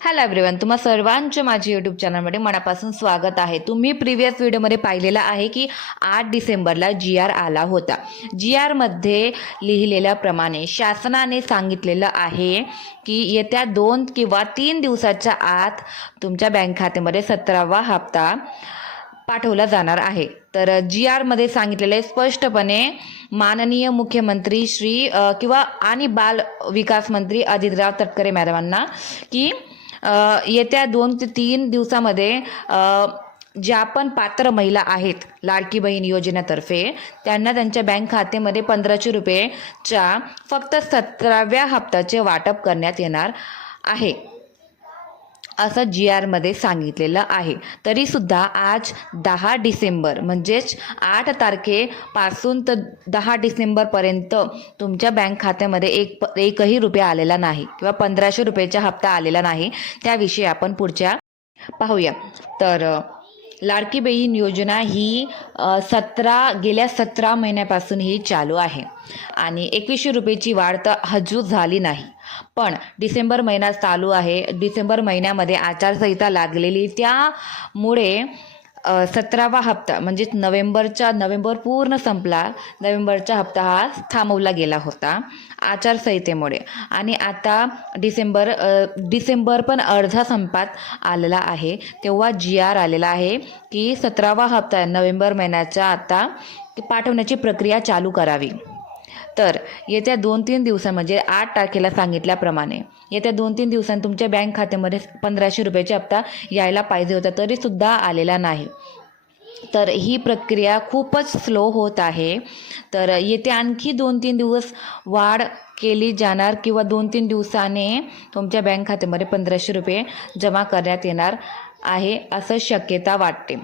Hello everyone, तुम्हा सर्वांचं माझ्या यूट्यूब चॅनलमध्ये मनापासून स्वागत आहे. तुम्ही प्रिव्हियस व्हिडिओमध्ये पाहिलेलं आहे की 8 डिसेंबरला GR आला होता. GR मध्ये लिहिलेल्याप्रमाणे शासनाने सांगितलेलं आहे की येत्या 2 किंवा 3 दिवसाच्या आत तुमच्या बँक खात्यामध्ये 17वा हप्ता पाठवला जाणार आहे. तर GR मध्ये सांगितलेलं आहे स्पष्टपणे, माननीय मुख्यमंत्री श्री आणि बाल विकास मंत्री आदित्यराव तटकरे मॅडमांना की येत्या 2 ते 3 दिवसामध्ये ज्या पण पात्र महिला आहेत लाडकी बहीण योजनेतर्फे त्यांना त्यांच्या बँक खात्यामध्ये 1500 रुपयेच्या फक्त 17व्या हप्त्याचे वाटप करण्यात येणार आहे असं GR मध्ये सांगितलेलं आहे. तरीसुद्धा आज 10 डिसेंबर म्हणजेच 8 तारखेपासून तर 10 डिसेंबरपर्यंत तुमच्या बँक खात्यामध्ये एकही रुपया आलेला नाही किंवा 1500 रुपयाचा हप्ता आलेला नाही. त्याविषयी आपण पुढच्या पाहूया. तर लाडकी बहीण योजना ही गेल्या 17 महिन्यापासून ही चालू आहे आणि 2100 रुपयाची वाढ तर अजून झाली नाही. पण डिसेंबर महिना चालू आहे. डिसेंबर महिन्यामध्ये आचारसंहिता लागलेली, त्यामुळे 17वा हप्ता म्हणजेच नोव्हेंबर पूर्ण संपला. नोव्हेंबरचा हप्ता हा थांबवला गेला होता आचारसंहितेमुळे आणि आता डिसेंबर पण अर्धा संपात आलेला आहे. तेव्हा GR आलेला आहे की 17वा हप्ता नोव्हेंबर महिन्याचा आता पाठवण्याची प्रक्रिया चालू करावी. तर येत्या 2-3 दिवसां म्हणजे 8 तारखेला सांगितल्याप्रमाणे येत्या 2-3 दिवसांत तुमच्या बँक खात्यामध्ये 1500 रुपयाचा हप्ता यायला पाहिजे होता, तरीसुद्धा आलेला नाही. तर ही प्रक्रिया खूपच स्लो होत आहे. तर येत्या आणखी 2-3 दिवस वाढ केली जाणार किंवा 2-3 दिवसाने तुमच्या बँक खात्यामध्ये 1500 रुपये जमा करण्यात येणार आहे असं शक्यता वाटते.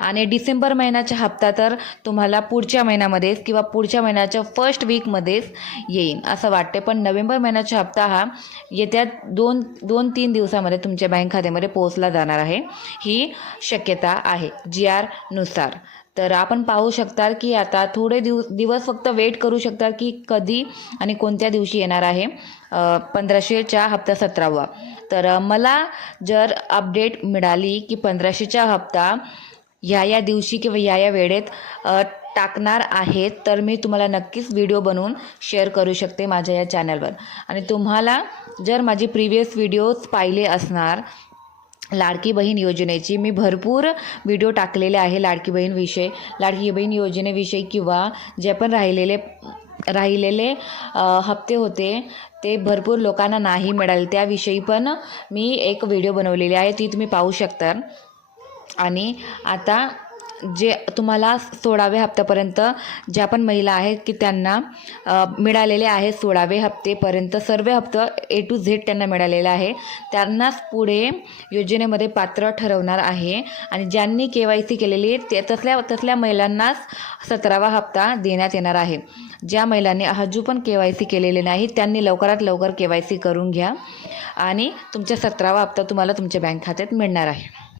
आणि डिसेंबर महिन्याचा हप्ता तर तुम्हाला पुढच्या महिन्यामध्येच किंवा पुढच्या महिन्याच्या फर्स्ट वीकमध्येच येईल असं वाटते. पण नोव्हेंबर महिन्याचा हप्ता हा येत्या 2-3 दिवसामध्ये तुमच्या बँक खात्यामध्ये पोहोचला जाणार आहे ही शक्यता आहे GR नुसार. तर आपण पाहू शकता की आता थोडे दिवस फक्त वेट करू शकता की कधी आणि कोणत्या दिवशी येणार आहे 1500चा हप्ता 17वा. तर मला जर अपडेट मिळाली की 1500चा हप्ता या दिवशी किंवा या वेळेत टाकणार आहेत तर मी तुम्हाला नक्कीच व्हिडिओ बनवून शेअर करू शकते माझ्या या चॅनलवर. आणि तुम्हाला जर माझी प्रिव्हियस व्हिडिओज पाहिले असणार लाडकी बहीण योजनेची, मी भरपूर व्हिडिओ टाकलेले आहे लाडकी बहीण योजनेविषयी किंवा जे पण राहिलेले हप्ते होते ते भरपूर लोकांना नाही मिळाले, त्याविषयी पण मी एक व्हिडिओ बनवलेली आहे, ती तुम्ही पाहू शकता. आणि आता जे तुम्हाला 16व्या हप्त्यापर्यंत ज्या पण महिला आहेत की त्यांना मिळालेले आहे 16वे हप्तेपर्यंत सर्व हप्ता A to Z त्यांना मिळालेला आहे, त्यांनाच पुढे योजनेमध्ये पात्र ठरवणार आहे. आणि ज्यांनी KYC केलेली तसल्या महिलांनाच 17वा हप्ता देण्यात येणार आहे. ज्या महिलांनी अजून पण KYC केलेले नाही त्यांनी लवकरात लवकर KYC करून घ्या आणि तुमच्या 17वा हप्ता तुम्हाला तुमच्या बँक खात्यात मिळणार आहे.